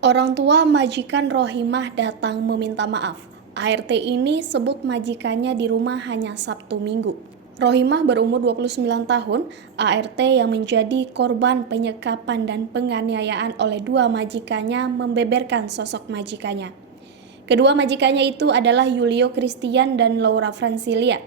Orang tua majikan Rohimah datang meminta maaf. ART ini sebut majikannya di rumah hanya Sabtu Minggu. Rohimah berumur 29 tahun, ART yang menjadi korban penyekapan dan penganiayaan oleh dua majikannya membeberkan sosok majikannya. Kedua majikannya itu adalah Yulio Christian dan Laura Francilia.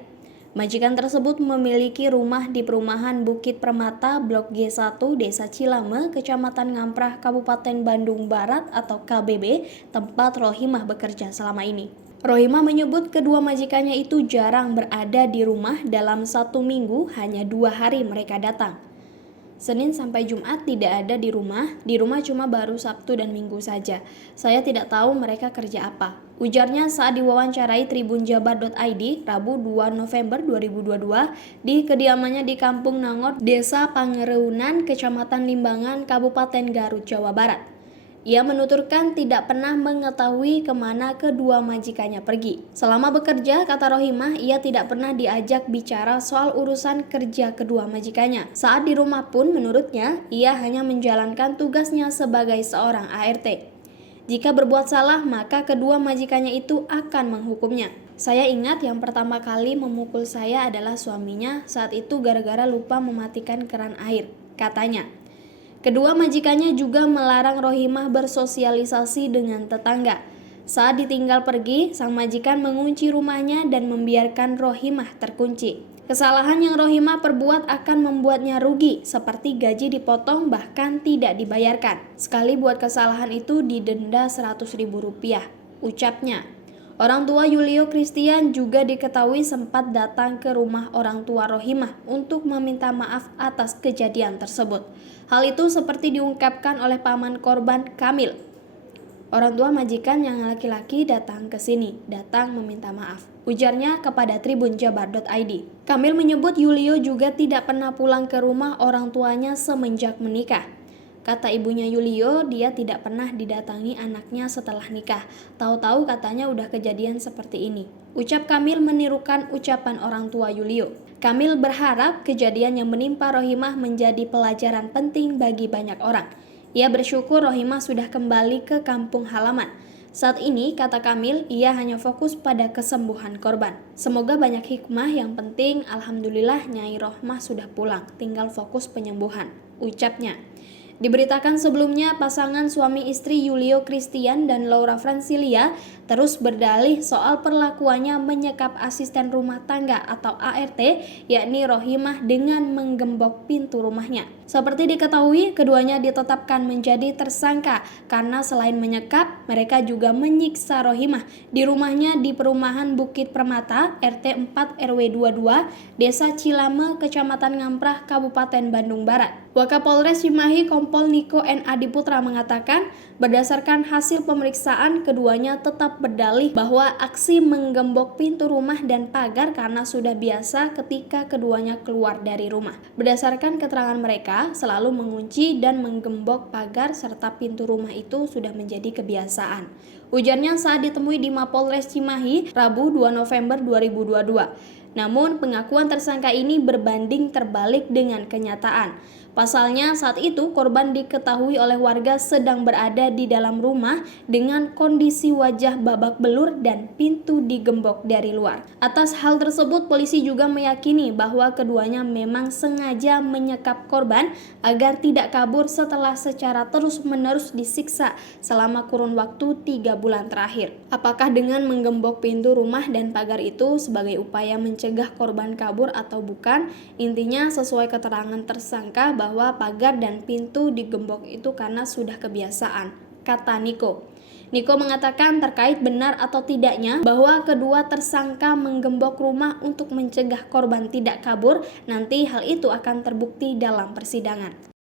Majikan tersebut memiliki rumah di perumahan Bukit Permata, Blok G1, Desa Cilame, Kecamatan Ngamprah, Kabupaten Bandung Barat atau KBB, tempat Rohimah bekerja selama ini. Rohimah menyebut kedua majikannya itu jarang berada di rumah, dalam satu minggu hanya 2 hari mereka datang. Senin sampai Jumat tidak ada di rumah cuma baru Sabtu dan Minggu saja. Saya tidak tahu mereka kerja apa, ujarnya saat diwawancarai tribunjabar.id Rabu 2 November 2022 di kediamannya di Kampung Nangot, Desa Pangereunan, Kecamatan Limbangan, Kabupaten Garut, Jawa Barat. Ia menuturkan tidak pernah mengetahui kemana kedua majikannya pergi. Selama bekerja, kata Rohimah, ia tidak pernah diajak bicara soal urusan kerja kedua majikannya. Saat di rumah pun menurutnya, ia hanya menjalankan tugasnya sebagai seorang ART. Jika berbuat salah, maka kedua majikannya itu akan menghukumnya. Saya ingat yang pertama kali memukul saya adalah suaminya, saat itu gara-gara lupa mematikan keran air, katanya. Kedua majikannya juga melarang Rohimah bersosialisasi dengan tetangga. Saat ditinggal pergi, sang majikan mengunci rumahnya dan membiarkan Rohimah terkunci. Kesalahan yang Rohimah perbuat akan membuatnya rugi, seperti gaji dipotong bahkan tidak dibayarkan. Sekali buat kesalahan itu didenda Rp100.000, ucapnya. Orang tua Yulio Christian juga diketahui sempat datang ke rumah orang tua Rohimah untuk meminta maaf atas kejadian tersebut. Hal itu seperti diungkapkan oleh paman korban, Kamil. Orang tua majikan yang laki-laki datang ke sini, datang meminta maaf, ujarnya kepada tribunjabar.id. Kamil menyebut Yulio juga tidak pernah pulang ke rumah orang tuanya semenjak menikah. Kata ibunya Yulio, dia tidak pernah didatangi anaknya setelah nikah. Tahu-tahu katanya udah kejadian seperti ini. Ucap Kamil menirukan ucapan orang tua Yulio. Kamil berharap kejadian yang menimpa Rohimah menjadi pelajaran penting bagi banyak orang. Ia bersyukur Rohimah sudah kembali ke kampung halaman. Saat ini, kata Kamil, ia hanya fokus pada kesembuhan korban. Semoga banyak hikmah, yang penting alhamdulillah Nyai Rohmah sudah pulang, tinggal fokus penyembuhan, ucapnya. Diberitakan sebelumnya, pasangan suami istri Yulio Christian dan Laura Francilia terus berdalih soal perlakuannya menyekap asisten rumah tangga atau ART, yakni Rohimah, dengan menggembok pintu rumahnya. Seperti diketahui, keduanya ditetapkan menjadi tersangka karena selain menyekap, mereka juga menyiksa Rohimah di rumahnya di perumahan Bukit Permata, RT 4 RW 22, Desa Cilame, Kecamatan Ngamprah, Kabupaten Bandung Barat. Wakapolres Cimahi Kompol Niko N. Adiputra mengatakan, berdasarkan hasil pemeriksaan, keduanya tetap berdalih bahwa aksi menggembok pintu rumah dan pagar karena sudah biasa ketika keduanya keluar dari rumah. Berdasarkan keterangan mereka, selalu mengunci dan menggembok pagar serta pintu rumah itu sudah menjadi kebiasaan, ujarnya saat ditemui di Mapolres Cimahi Rabu 2 November 2022. Namun, pengakuan tersangka ini berbanding terbalik dengan kenyataan. Pasalnya, saat itu korban diketahui oleh warga sedang berada di dalam rumah dengan kondisi wajah babak belur dan pintu digembok dari luar. Atas hal tersebut, polisi juga meyakini bahwa keduanya memang sengaja menyekap korban agar tidak kabur setelah secara terus-menerus disiksa selama kurun waktu 3 bulan terakhir. Apakah dengan menggembok pintu rumah dan pagar itu sebagai upaya mencegah korban kabur atau bukan? Intinya, sesuai keterangan tersangka bahwa pagar dan pintu digembok itu karena sudah kebiasaan, kata Niko. Niko mengatakan terkait benar atau tidaknya bahwa kedua tersangka menggembok rumah untuk mencegah korban tidak kabur, nanti hal itu akan terbukti dalam persidangan.